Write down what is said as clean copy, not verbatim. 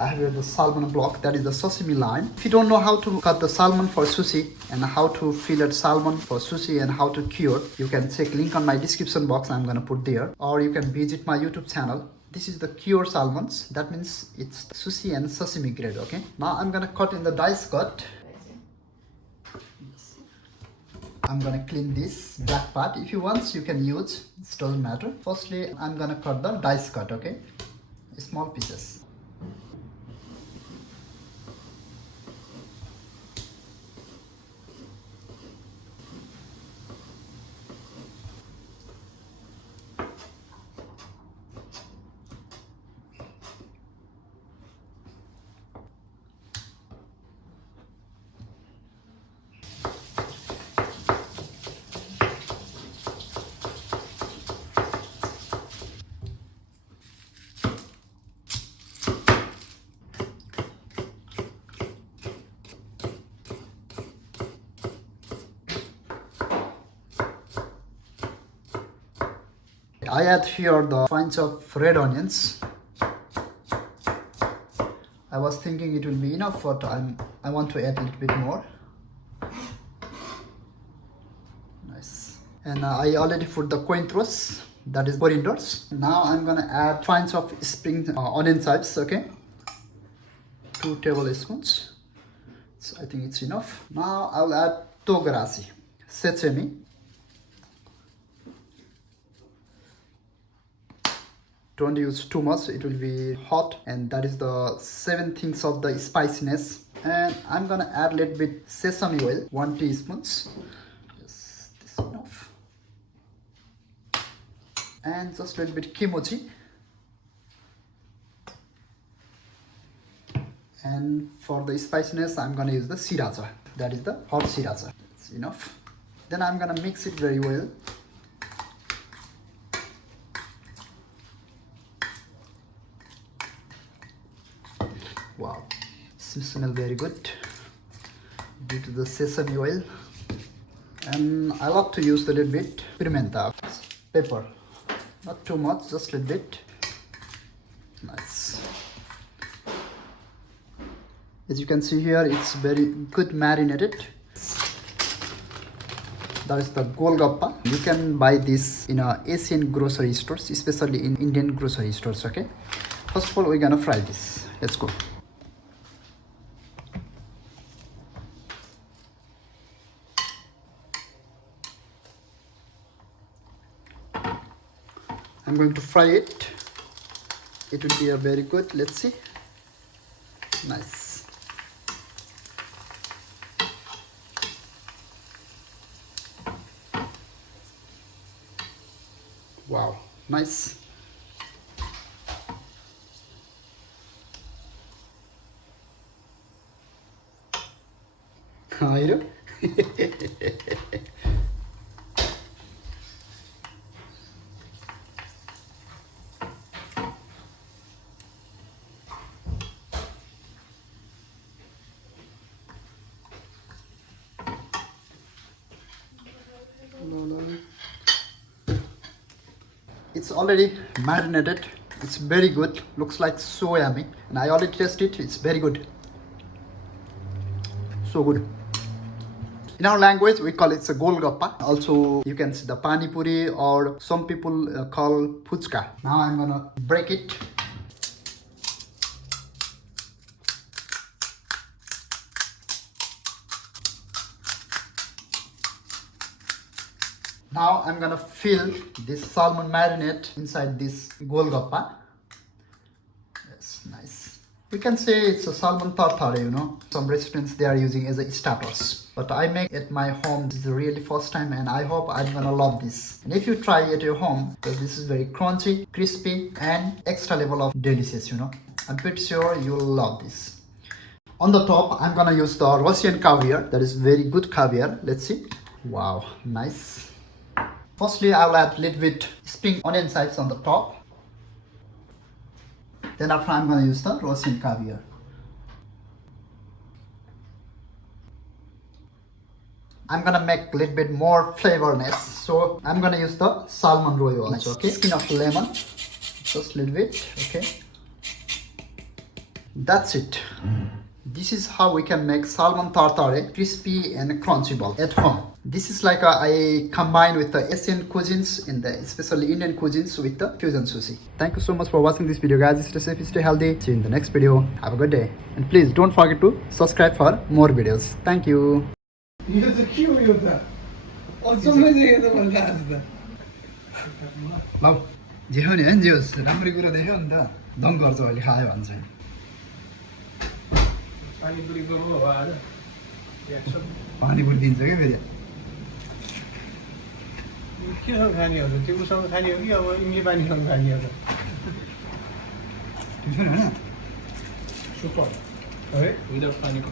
I have here the salmon block, that is the sashimi line. If you don't know how to cut the salmon for sushi and how to fillet salmon for sushi and how to cure, you can check link on my description box. I'm gonna put there, or you can visit my YouTube channel. This is the cure salmons. That means it's sushi and sashimi grade. Okay. Now I'm gonna cut in the dice cut. I'm gonna clean this black part. If you want, you can use. It doesn't matter. Firstly, I'm gonna cut the dice cut. Okay, small pieces. I add here the pinch of red onions. I was thinking it will be enough, but I want to add a little bit more. Nice. And I already put the cointros, that is corianders. Now I'm gonna add pinch of spring onion chips. Okay, 2 tablespoons. So I think it's enough. Now I'll add togarashi, sesame. Don't use too much, it will be hot, and that is the 7 things of the spiciness. And I'm gonna add a little bit sesame oil, 1 teaspoon. Yes, this is enough. And just a little bit kimchi. And for the spiciness, I'm gonna use the sriracha. That is the hot sriracha. It's enough. Then I'm gonna mix it very well. Wow, smells very good due to the sesame oil. And I love to use a little bit pimenta, pepper, not too much, just a little bit. Nice. As you can see here, it's very good marinated. That is the Golgappa. You can buy this in Asian grocery stores, especially in Indian grocery stores. Okay. First of all, we're gonna fry this. Let's go. I'm going to fry it. It will be a very good. Let's see. Nice. Wow, nice. Hayır. It's already marinated. It's very good. Looks like so yummy. And I already tasted it. It's very good. So good. In our language, we call it a Golgappa. Also, you can see the Pani Puri, or some people call puchka. Now I'm gonna break it. Now I'm gonna fill this salmon marinade inside this Golgappa. Yes, nice. We can say it's a Salmon Tartare, you know. Some restaurants they are using as a starters. But I make at my home. This is the really first time, and I hope I'm gonna love this. And if you try it at your home, because this is very crunchy, crispy, and extra level of delicious, you know. I'm pretty sure you'll love this. On the top, I'm gonna use the Russian caviar. That is very good caviar. Let's see. Wow, nice. Firstly, I'll add a little bit spring onion chips on the top. Then after, I'm gonna use the Russian caviar. I'm gonna make a little bit more flavorness, so I'm gonna use the salmon roe also. Okay, skin of lemon, just a little bit. Okay, That's it. This is how we can make salmon tartare crispy and crunchy ball at home. This is like I combine with the Asian cuisines and especially Indian cuisines with the fusion sushi. Thank you so much for watching this video, guys. Stay safe, stay healthy. See you in the next video. Have a good day. And please don't forget to subscribe for more videos. Thank you. ल जे हो नि होइन जे होस् राम्रै कुरा देख्यो नि त दम गर्छ अहिले खायो भन्छ पानीपुरी दिन्छ क्या फेरि केसँग खाने हो त त्यो उसँग खाने हो कि अब इमली पानीसँग खाने हो त ठिक छैन होइन सुपर है विदाउट पानीको